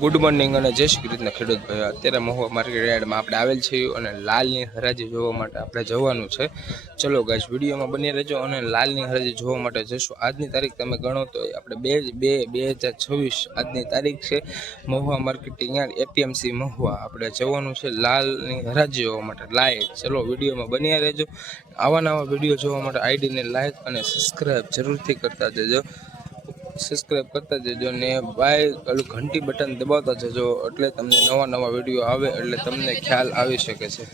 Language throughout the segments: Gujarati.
ગુડ મોર્નિંગ અને જય શ્રી કૃષ્ણ ખેડૂત ભાઈઓ। અત્યારે મહુવા માર્કેટ યાર્ડમાં આપણે આવેલ છીએ અને લાલની હરાજી જોવા માટે આપણે જવાનું છે। ચલો ગાઈસ વિડીયોમાં બની રહેજો અને લાલની હરાજી જોવા માટે જઈશું। આજની તારીખ તમે ગણો તો આપણે 2/2/2026 આજની તારીખ છે। Mahuva marketing yard APMC Mahuva આપણે જવાનું છે લાલની હરાજી જોવા માટે લાઈવ। ચલો વિડીયોમાં બની રહેજો। આવા નવા વિડીયો જોવા માટે આઈડીને લાઈક અને સબસ્ક્રાઈબ જરૂરથી કરતા જજો। સબસ્ક્રાઇબ કરતા જજો ને ભાઈ પેલું ઘંટી બટન દબાવતા જજો એટલે તમને નવા વિડીયો આવે એટલે તમને ખ્યાલ આવી શકે છે।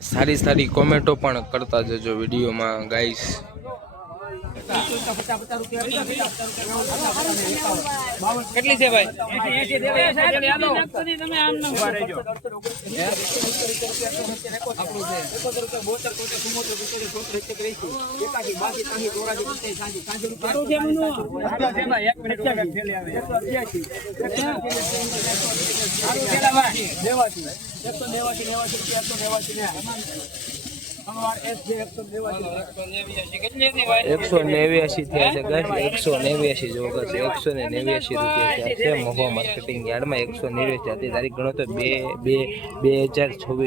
સારી સારી કોમેન્ટો પણ કરતા જજો વિડીયોમાં ગાઈસ। કેટલી છે ભાઈ? મહુવા માર્કેટિંગ યાર્ડમાં 189 તારીખ ગણો તો 2/2/2026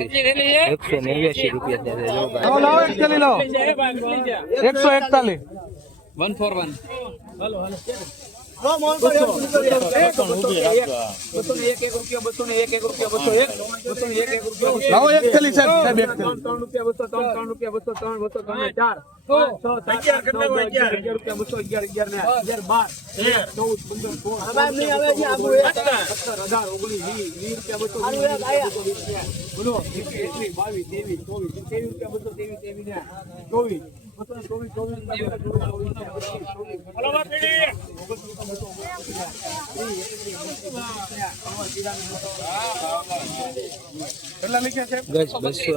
189 રૂપિયા 141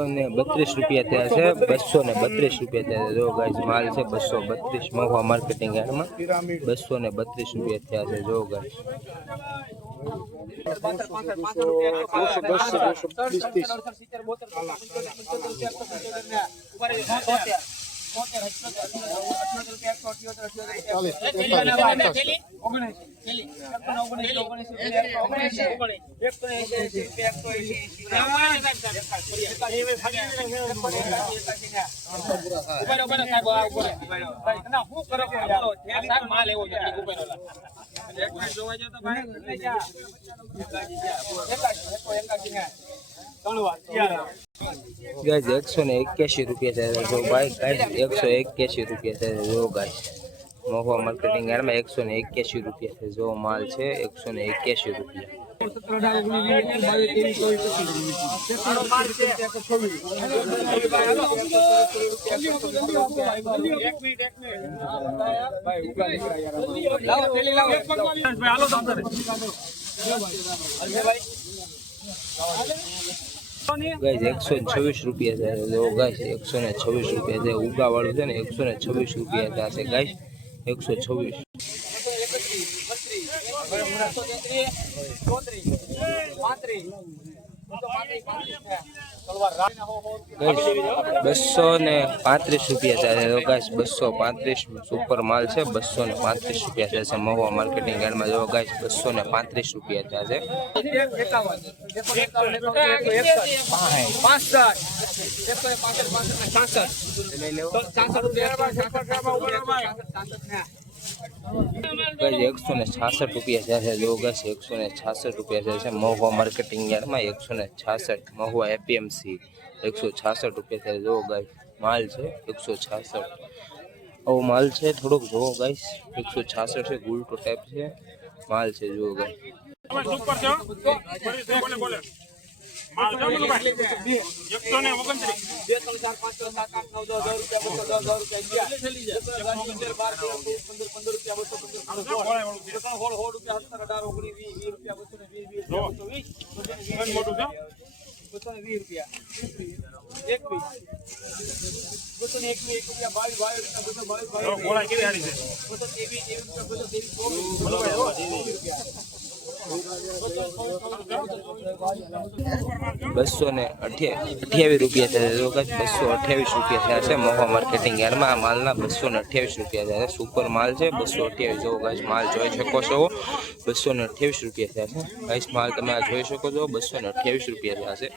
141 રૂપિયા થયા છે। 232 રૂપિયા થયા જો ગાઈસ માલ છે 232 મહુવા માર્કેટિંગ યાર્ડમાં 232 રૂપિયા થયા છે જો ગાઈસ। गाइस 181 रुपया जो भाई गाइस 181 रुपया जो गाइस महुआ मार्केटिंग यार्ड में 181 रुपया है जो माल है 181 रुपया। गाइस 126 रुपया है जो गाइस 126 रुपया है उगा वालू है 126 रुपया है गाइस 126 235 रुपया है गाइस 235 सुपर माल है 235 रुपया है महुआ मार्केटिंग यार्ड में जो गाइस 235 रुपया है। गाइस 166 रुपया है जो गाइस 166 रुपया है महुआ मार्केटिंग यार्ड में 166 महुआ एपीएमसी 166 रुपया है जो गाइस माल है 166 और माल है थोड़ो जो गाइस 166 है गुलटो टाइप है माल है जो गाइस। ₹228 થયા છે. તો ગાઈસ ₹228 થયા છે મહુવા માર્કેટિંગ યાર્ડમાં. આ માલના ₹228 થયા છે. સુપર માલ છે. 228 જો ગાઈસ માલ જોઈ શકો છો. ₹228 થયા છે ગાઈસ માલ તમે આ જોઈ શકો છો. ₹228 થયા છે.